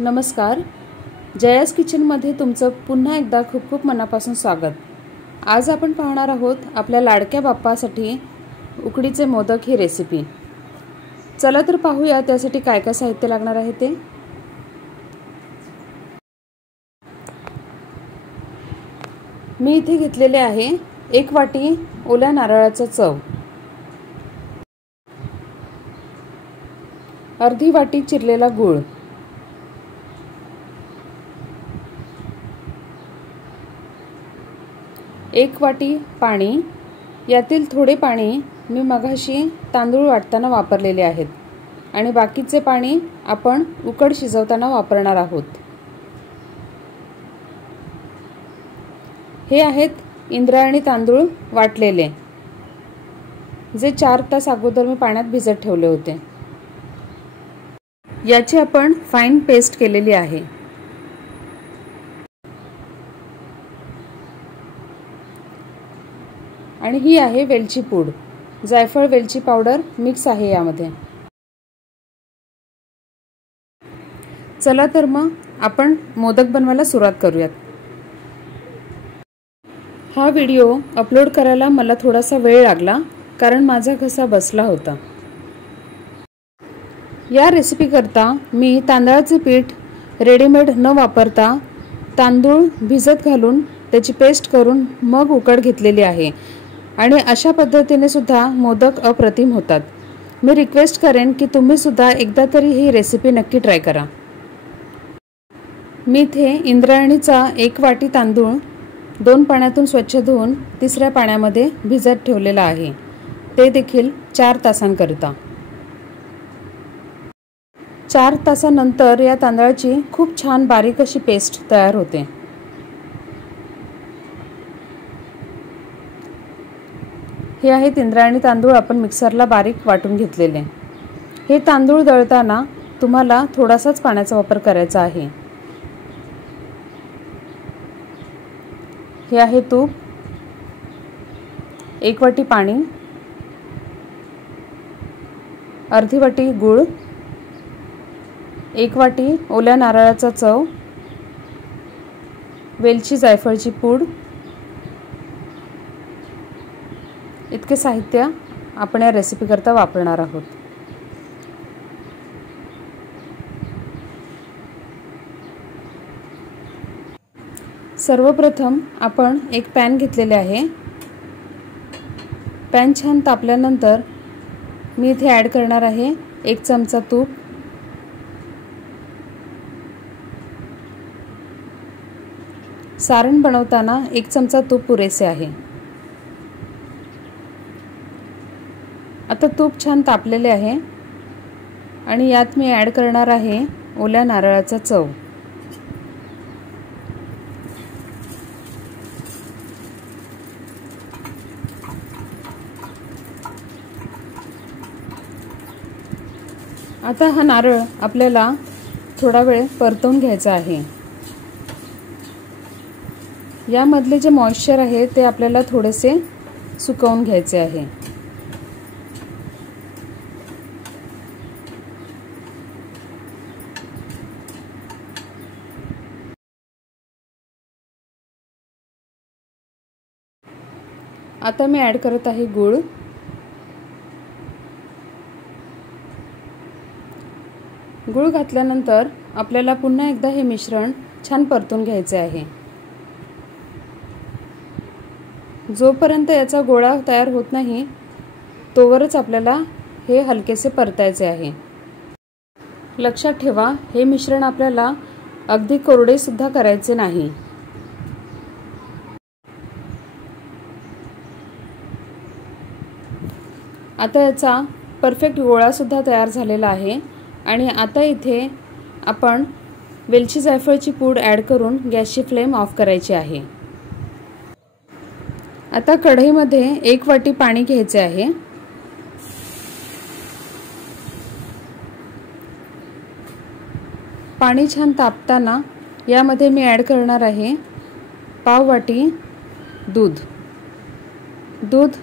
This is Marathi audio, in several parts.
नमस्कार, जयास किचनमध्ये तुमचं पुन्हा एकदा खूप खूप मनापासून स्वागत। आज आपण पाहणार आहोत आपल्या लाडक्या बाप्पासाठी उकडीचे मोदक ही रेसिपी। चला तर पाहूया त्यासाठी काय काय साहित्य लागणार आहे ते। मी इथे घेतलेले आहे 1 वाटी ओल्या नारळाचा चव, अर्धी वाटी चिरलेला गूळ, 1 वाटी पाणी। यातील थोडे पाणी मी मगाशी तांदूळ वाटताना वापरलेले आहेत आणि बाकीचे पाणी आपण उकड शिजवताना वापरणार आहोत। हे आहेत इंद्रायणी तांदूळ वाटलेले, जे 4 तास अगोदर मी पाण्यात भिजत ठेवले होते। याची आपण फाईन पेस्ट केलेली आहे। आणि ही आहे वेलची पूड, जायफळ वेलची पावडर मिक्स आहे यामध्ये। चला तर मग आपण मोदक बनवायला सुरुवात करूयात। हा व्हिडिओ अपलोड करायला मला थोडासा वेळ लागला, कारण माझा घसा बसला होता। या रेसिपी करता मी तांदळाचे पीठ रेडीमेड न वापरता तांदूळ भिजत घालून त्याची पेस्ट करून मग उकड घेतलेली आहे आणि अशा पद्धतीने सुद्धा मोदक अप्रतिम होतात। मी रिक्वेस्ट करेन की तुम्ही सुद्धा एकदा तरी ही रेसिपी नक्की ट्राय करा। मी इथे इंद्रायणीचा 1 वाटी तांदूळ 2 पाण्यातून स्वच्छ धुवून 3ऱ्या पाण्यामध्ये भिजत ठेवलेला आहे, ते देखील 4 तासांकरिता। 4 तासानंतर या तांदळाची खूप छान बारीक अशी पेस्ट तयार होते। हे आहेत इंद्रायणी तांदूळ आपण मिक्सरला बारीक वाटून घेतलेले। हे तांदूळ दळताना तुम्हाला थोडासाच पाण्याचा वापर करायचा आहे। हे आहे तूप, 1 वाटी पाणी, अर्धी वाटी गूळ, 1 वाटी ओल्या नारळाचा चव, वेलची जायफळची पूड, इतके साहित्य आपण या रेसिपी करता वापरणार आहोत। सर्वप्रथम आपण एक पॅन घेतलेले आहे। पॅन छान तापल्यानंतर मी इथे ॲड करणार आहे 1 चमचा तूप, सारण बनवताना 1 चमचा तूप पुरेसे आहे। आता तूप छान तापलेले आहे आणि यात मी ॲड करणार आहे ओल्या नारळाचा चव। आता हा नारळ आपल्याला थोडा वेळ परतवून घ्यायचा आहे। यामधले जे मॉइश्चर आहे ते आपल्याला थोडेसे सुकवून घ्यायचे आहे। आता मी ॲड करत आहे गूळ। गूळ घातल्यानंतर आपल्याला पुन्हा एकदा हे मिश्रण छान परतून घ्यायचे आहे। जोपर्यंत याचा गोळा तयार होत नाही तोवरच आपल्याला हे हलकेसे परतायचे आहे। लक्षात ठेवा, हे मिश्रण आपल्याला अगदी कोरडे सुद्धा करायचे नाही। आता याचा परफेक्ट गोळा सुद्धा तयार झालेला आहे आणि आता इथे आपण वेलची जायफळची पूड ॲड करून गॅसची फ्लेम ऑफ करायची आहे। आता कढईमध्ये 1 वाटी पाणी घ्यायचे आहे। पाणी छान तापताना यामध्ये मी ॲड करणार आहे पाव वाटी दूध। दूध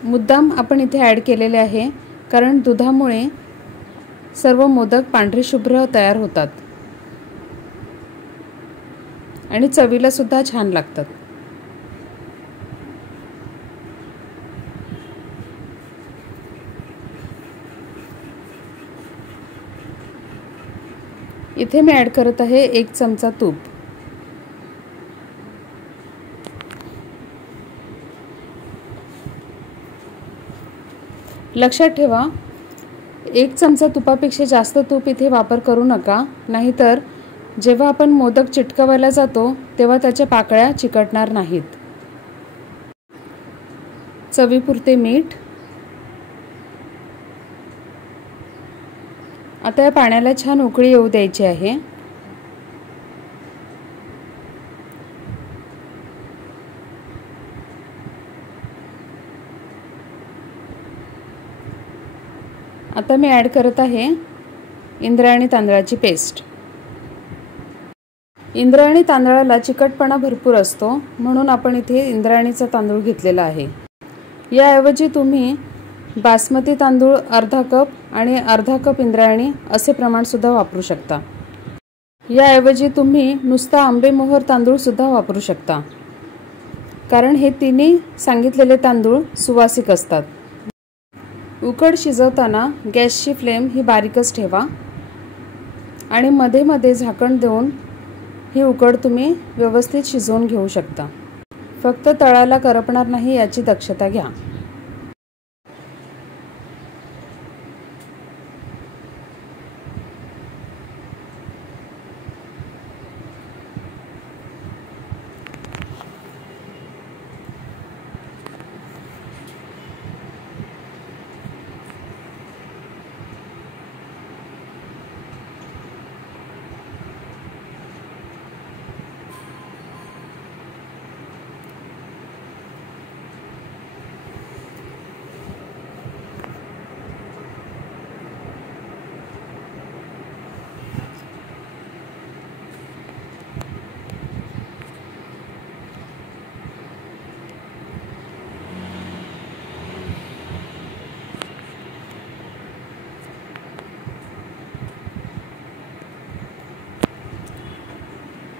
मुद्दाम आपण इथे ॲड केलेले आहे, कारण दुधामुळे सर्व मोदक पांढरे शुभ्र तयार होतात। आणि चवीला सुद्धा छान लागतात। इथे मी ॲड करत आहे 1 चमचा तूप। लक्षात ठेवा, 1 चमचा तुपापेक्षा जास्त तूप इथे वापर करू नका, नाहीतर जेव्हा आपण मोदक चिटकवायला जातो तेव्हा त्याच्या पाकळ्या चिकटणार नाहीत। चवीपुरते मीठ। आता या पाण्याला छान उकळी येऊ द्यायची आहे। आता मी ॲड करत आहे इंद्रायणी तांदळाची पेस्ट। इंद्रायणी तांदळाला चिकटपणा भरपूर असतो, म्हणून आपण इथे इंद्रायणीचा तांदूळ घेतलेला आहे। याऐवजी तुम्ही बासमती तांदूळ अर्धा कप आणि अर्धा कप इंद्रायणी असे प्रमाण सुद्धा वापरू शकता। याऐवजी तुम्ही नुसता आंबेमोहर तांदूळ सुद्धा वापरू शकता, कारण हे तिन्ही सांगितलेले तांदूळ सुवासिक असतात। उकड शिजवताना गॅसची फ्लेम ही बारीकच ठेवा आणि मध्ये मध्ये झाकण देऊन ही उकड तुम्ही व्यवस्थित शिजवून घेऊ शकता। फक्त तळाला करपणार नाही याची दक्षता घ्या।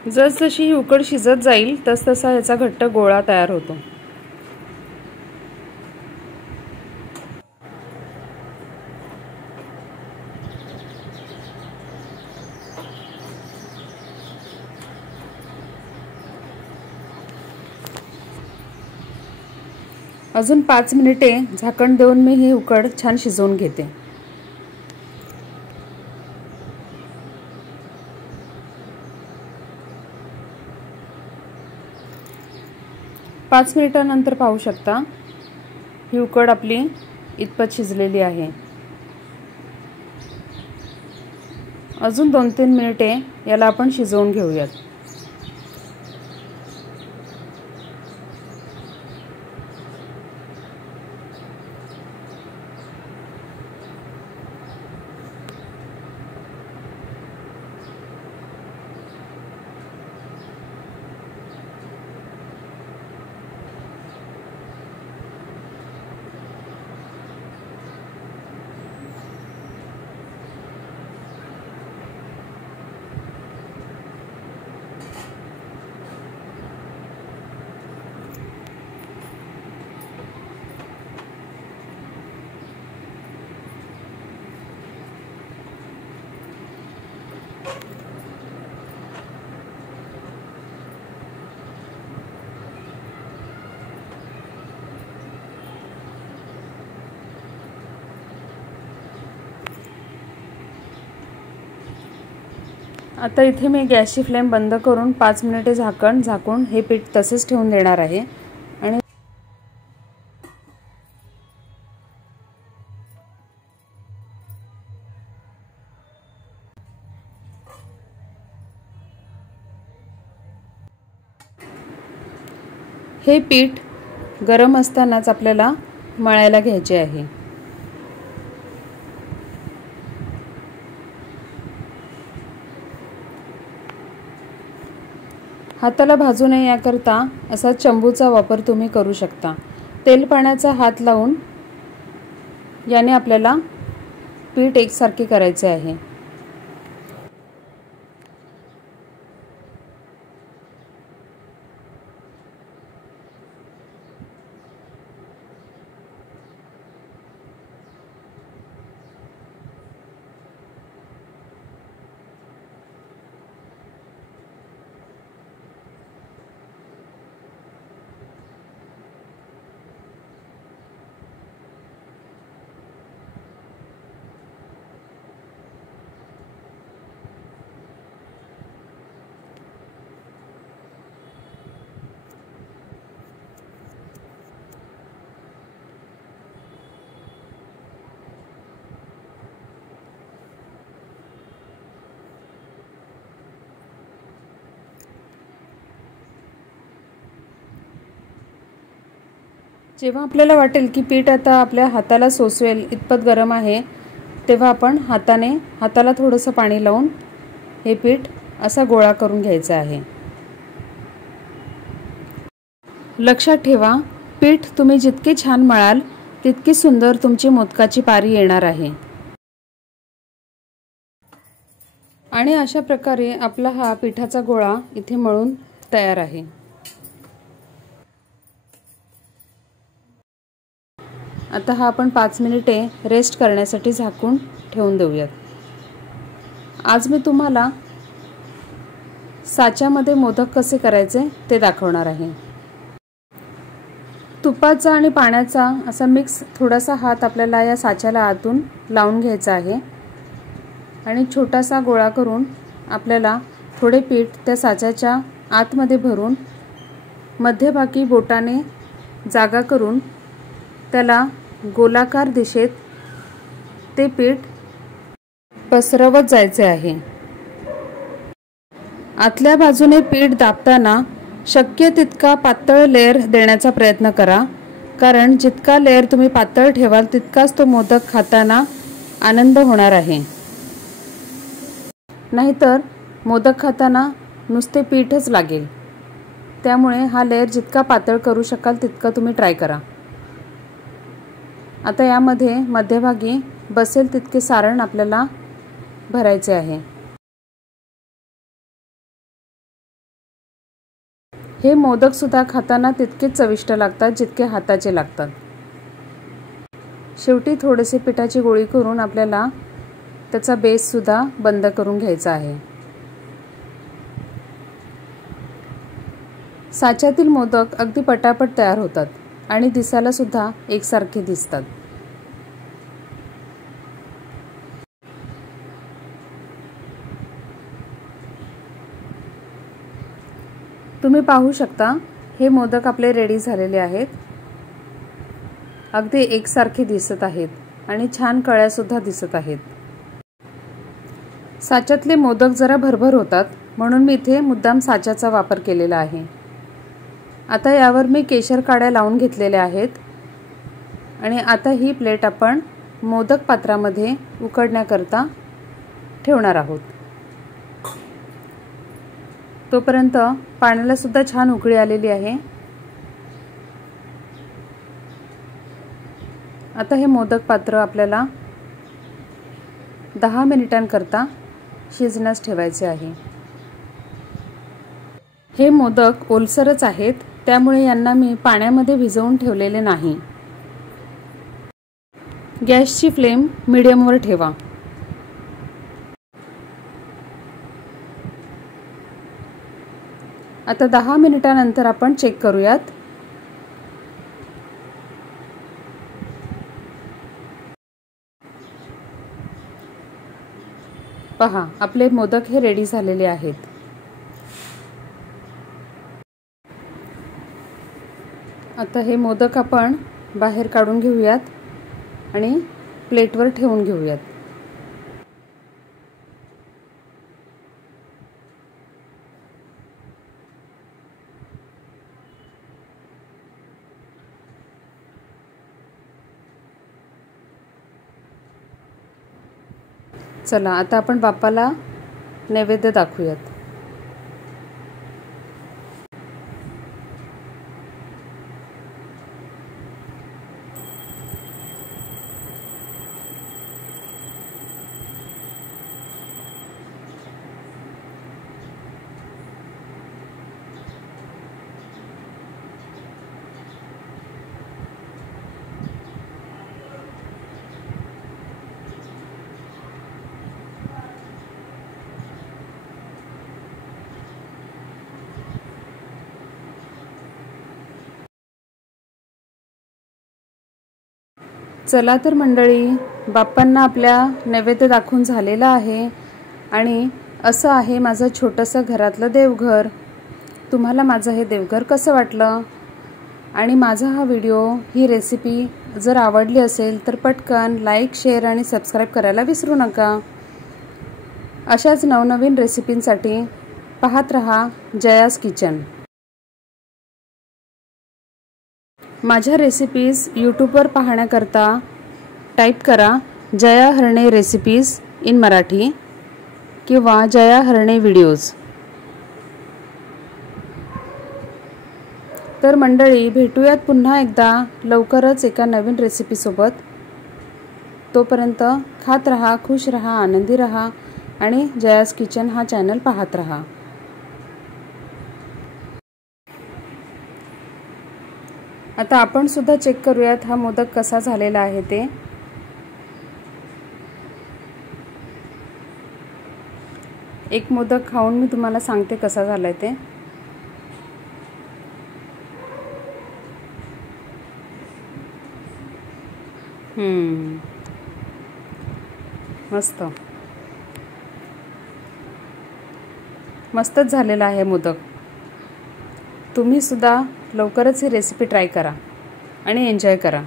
जसजशी ही उकड शिजत जाईल तसतसा याचा घट्ट गोळा तयार होतो। अजून 5 मिनिटे झाकण देऊन मी ही उकड छान शिजवून घेते। पाच मिनिटांनंतर पाहू शकता ही उकड आपली इतपत शिजलेली आहे। अजून 2-3 मिनिटे याला आपण शिजवून घेऊयात। आता इथे मी गॅसची फ्लेम बंद करून 5 मिनिटे झाकून हे पीठ तसेच ठेवून देणार आहे आणि हे पीठ गरम असतानाच आपल्याला मळायला घ्यायचे आहे। हाताला भाजू नये याकरता असा चंबूचा वापर तुम्ही करू शकता। तेल पाण्याचा हात लावून याने आपल्याला पीठ एकसारखे करायचे आहे। जेव्हा आपल्याला वाटेल की पीठ आता आपल्या हाताला सोसवेल इतपत गरम आहे, तेव्हा आपण हाताला थोडंसं पाणी लावून हे पीठ असा गोळा करून घ्यायचा आहे। लक्षात ठेवा, पीठ तुम्ही जितके छान मळाल तितकी सुंदर तुमची मोदकाची पारी येणार आहे। आणि अशा प्रकारे आपला हा पिठाचा गोळा इथे मळून तयार आहे। आता हा आपण 5 मिनिटे रेस्ट करण्यासाठी झाकून ठेवून देऊयात। आज मी तुम्हाला साच्यामध्ये मोदक कसे करायचे ते दाखवणार आहे। तुपाचा आणि पाण्याचा असा मिक्स थोडासा हात आपल्याला या साच्याला आतून लावून घ्यायचा आहे आणि छोटासा गोळा करून आपल्याला थोडे पीठ त्या साच्याच्या आतमध्ये भरून मध्यभागी बोटाने जागा करून त्याला गोलाकार दिशेत ते पीठ पसरवत जायचे आहे। आतल्या बाजूने पीठ दाबताना शक्य तितका पातळ लेयर देण्याचा प्रयत्न करा, कारण जितका लेयर तुम्ही पातळ ठेवाल तितकाच तो मोदक खाताना आनंद होणार आहे। नाहीतर मोदक खाताना नुसते पीठच लागेल। त्यामुळे हा लेयर जितका पातळ करू शकाल तितका तुम्ही ट्राय करा। आता यामध्ये मध्यभागी बसेल तितके सारण आपल्याला भरायचे आहे। हे मोदक सुद्धा खाताना तितकेच चविष्ट लागतात जितके हाताचे लागतात। शेवटी थोडेसे पिठाची गोळी करून आपल्याला त्याचा बेस सुद्धा बंद करून घ्यायचा आहे। साच्यातील मोदक अगदी पटापट तयार होतात आणि दिसायला सुद्धा एकसारखे दिसतात। तुम्ही पाहू शकता, हे मोदक आपले रेडी झालेले आहेत। अगदी एकसारखे दिसत आहेत आणि छान कळ्या सुद्धा दिसत आहेत। साच्यातले मोदक जरा भरभर होतात म्हणून मी इथे मुद्दाम साच्याचा वापर केलेला आहे। आता यावर मी केशर काड्या लावून घेतलेल्या आहेत आणि आता ही प्लेट आपण मोदक पात्रामध्ये उकडण्याकरता ठेवणार आहोत। तोपर्यंत पाण्याला सुद्धा छान उकळी आलेली आहे। आता हे मोदक पात्र आपल्याला 10 मिनिटांकरता शिजण्यास ठेवायचे आहे। हे मोदक ओलसरच आहेत, त्यामुळे यांना मी पाण्यामध्ये भिजवून ठेवलेले नाही। गॅसची फ्लेम मीडियमवर ठेवा। आता 10 मिनिटांनंतर आपण चेक करूयात। पहा, आपले मोदक हे रेडी झालेले आहेत। आता हे मोदक आपण बाहेर काढून घेऊयात आणि प्लेटवर ठेवून घेऊयात। चला, आता आपण बाप्पाला नैवेद्य दाखवूयात। चला तर मंडळी, बाप्पांना आपल्या नैवेद्य दाखवून झालेला आहे आणि असं आहे माझं छोटंसं घरातलं देवघर। तुम्हाला माझं हे देवघर कसं वाटलं? आणि माझा हा व्हिडिओ, ही रेसिपी जर आवडली असेल तर पटकन लाईक, शेअर आणि सबस्क्राईब करायला विसरू नका। अशाच नवनवीन रेसिपींसाठी पाहत रहा जयास किचन। माझ्या रेसिपीज यूट्यूबवर पाहण्याकरता टाईप करा जया हरणे रेसिपीज इन मराठी किंवा जया हरणे व्हिडिओज। तर मंडळी, भेटूयात पुन्हा एकदा लवकरच एका नवीन रेसिपीसोबत। तोपर्यंत खात रहा, खुश रहा, आनंदी रहा आणि जयाज किचन हा चॅनल पाहत रहा। आता आपण सुद्धा चेक करूयात हा मोदक कसा झालेला आहे ते। एक मोदक खाऊन मी तुम्हाला सांगते कसा झालाय ते। मस्त मस्तच झालेला आहे मोदक। तुम्ही सुद्धा लवकरच ही रेसिपी ट्राय करा आणि एन्जॉय करा।